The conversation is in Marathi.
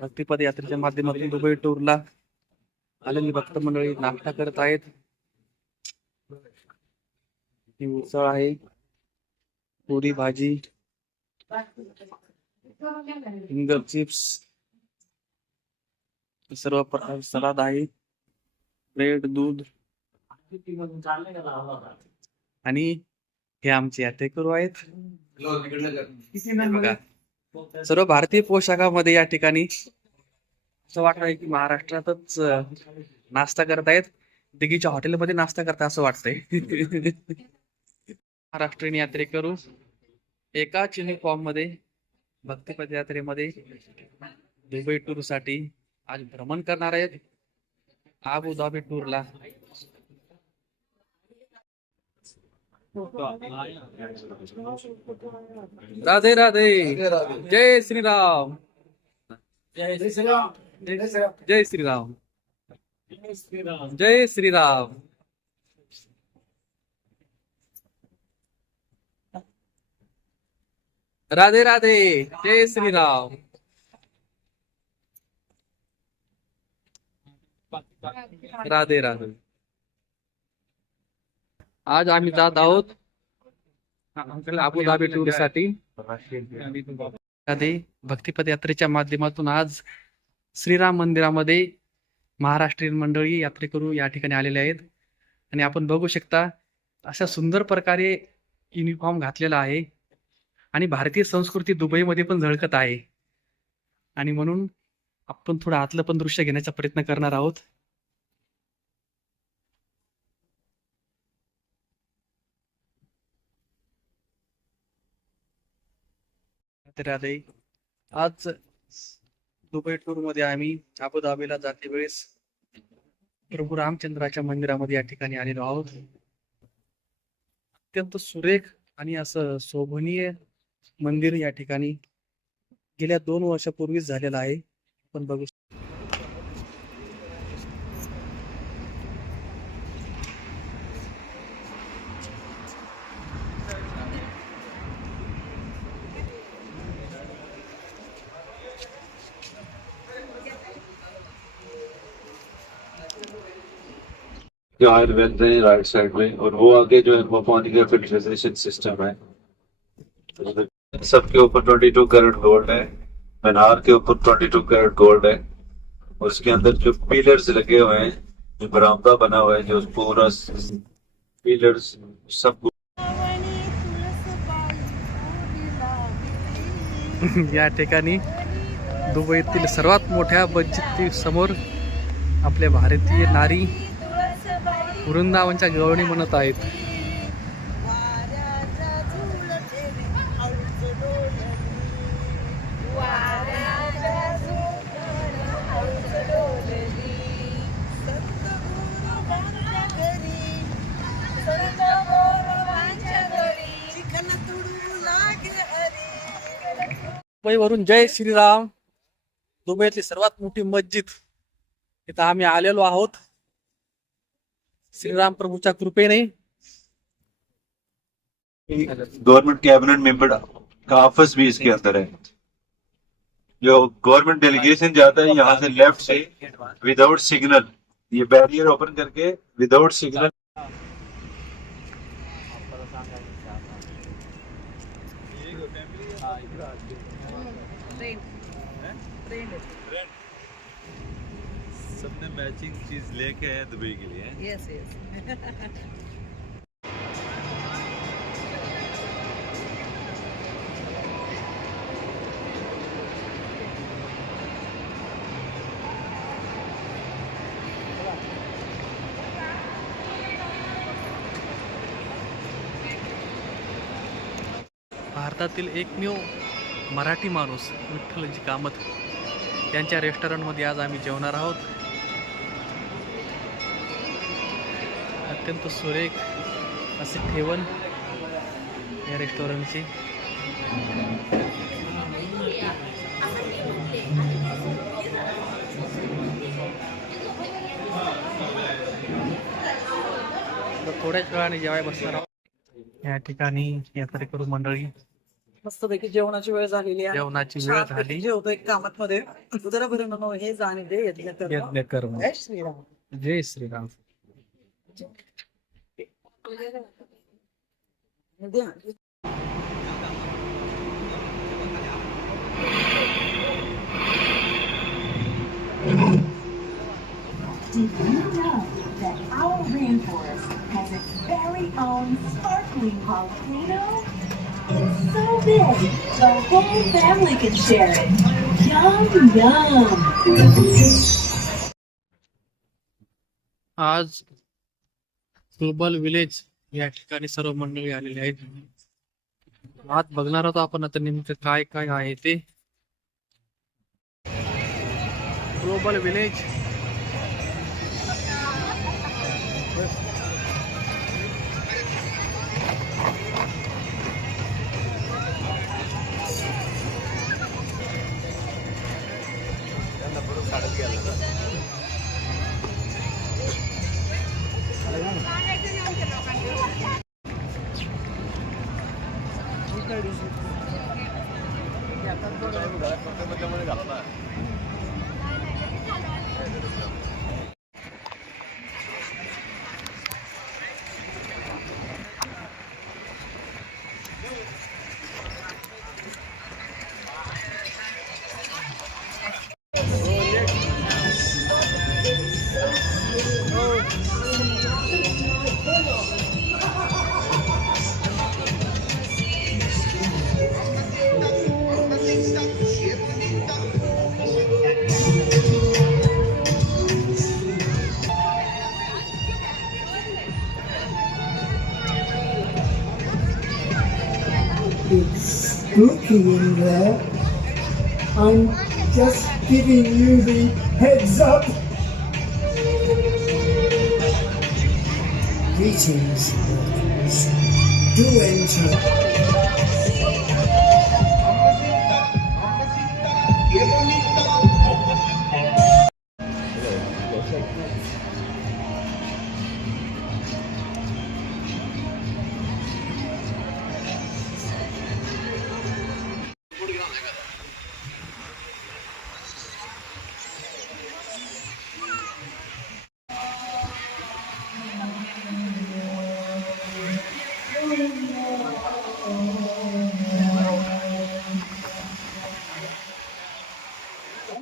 भक्तिपद यात्रेच्या माध्यमातून दुबई टूरला आलेली भक्त मंडळी नाश्ता करत आहेत. ही उसळ आहे. पुरी भाजी फिंगर चिप्स सर्व प्रकार सलाद आहे. ब्रेड दूध. आणि हे आमचे यात्रेकरू आहेत. बघा. सर्व भारतीय पोशाखामध्ये या ठिकाणी असं वाटतंय की महाराष्ट्रातच नाश्ता करतायत आहेत. दिघीच्या हॉटेलमध्ये नाश्ता करता असं वाटतंय. महाराष्ट्रीयन यात्रेकरू एकाच युनिफॉर्ममध्ये भक्तिपद यात्रेमध्ये दुबई टूरसाठी आज भ्रमण करणार आहेत. आबू धाबी टूरला. राधे राधे। जय श्रीराम। जय श्रीराम। जय श्रीराम। राधे राधे। जय श्रीराम। राधे राधे। आज आम्ही जात आहोत अबुधाबी टूरसाठी. भक्तिपद यात्रेच्या माध्यमातून आज श्रीराम मंदिरामध्ये महाराष्ट्रीयन मंडळी यात्रेकरू या ठिकाणी आलेले आहेत. आणि आपण बघू शकता अशा सुंदर प्रकारे युनिफॉर्म घातलेला आहे. आणि भारतीय संस्कृती दुबईमध्ये पण झळकत आहे. आणि म्हणून आपण थोडं आतलं पण दृश्य घेण्याचा प्रयत्न करणार आहोत. राधे आज दुबई टूरमध्ये आम्ही अबुधाबीला जाते वेळेस प्रभू रामचंद्राच्या मंदिरामध्ये या ठिकाणी आलेलो आहोत. अत्यंत सुरेख आणि असं शोभनीय मंदिर या ठिकाणी गेल्या दोन वर्षापूर्वीच झालेलं आहे. पण बघू जो आयुर्वेद है राइट साइड में और वो आगे जो है पानी का फिल्ट्रेशन सिस्टम है। सबके ऊपर 22 कैरेट गोल्ड है मनार के ऊपर 22 कैरेट गोल्ड है उसके अंदर जो पिलर्स लगे हुए हैं जो बरामदा बना हुआ है जो पूरा पिलर्स सब या ठिकाणी दुबईतील सर्वात मोठ्या बजेट समोर आपल्या भारतीय नारी वृंदावनच्या गवळणी म्हणत आहेत. मुंबईवरून जय श्रीराम. दुबईतली सर्वात मोठी मस्जिद. इथं आम्ही आलेलो आहोत. श्रीराम प्रभूच्या कृपेने गवर्नमेंट कैबिनेट मेंबर का ऑफ़िस भी इसके अंदर है। जो गवर्नमेंट डेलीगेशन जाता है यहाँ से लेफ़्ट से विदाउट सिग्नल ये बैरियर ओपन करके विदाउट सिग्नल सबने मैचिंग चीज लेके आए दुबई के लिए। Yes, yes. भारतातील एकमेव मराठी माणूस विठ्ठलजी कामत. यांच्या रेस्टॉरंटमध्ये आज आम्ही जेवणार आहोत. अत्यंत सुरेख असे ठेवण या रेस्टॉरंटचे थोड्याच वेळाने जेवाय बसणार आहोत. या ठिकाणी यात्रेकरू मंडळी. मस्तपैकी जेवणाची वेळ झालेली आहे. जेवणाची वेळ झाली. जेवतो एक कामात मध्ये उदर भरून हे जाणे. दे यज्ञ कर्म. जय श्रीराम. जय Shriram. Did you know that our rainforest has its very own sparkling volcano? It's so big, the whole family can share it. Yum, yum. आज ग्लोबल विलेज या ठिकाणी सर्व मंडळी आलेली आहेत. आत बघणार आहोत आपण आता नेमकं काय काय आहे ते. Global village spooky in there. I'm just giving you the heads up. Greetings. Do enter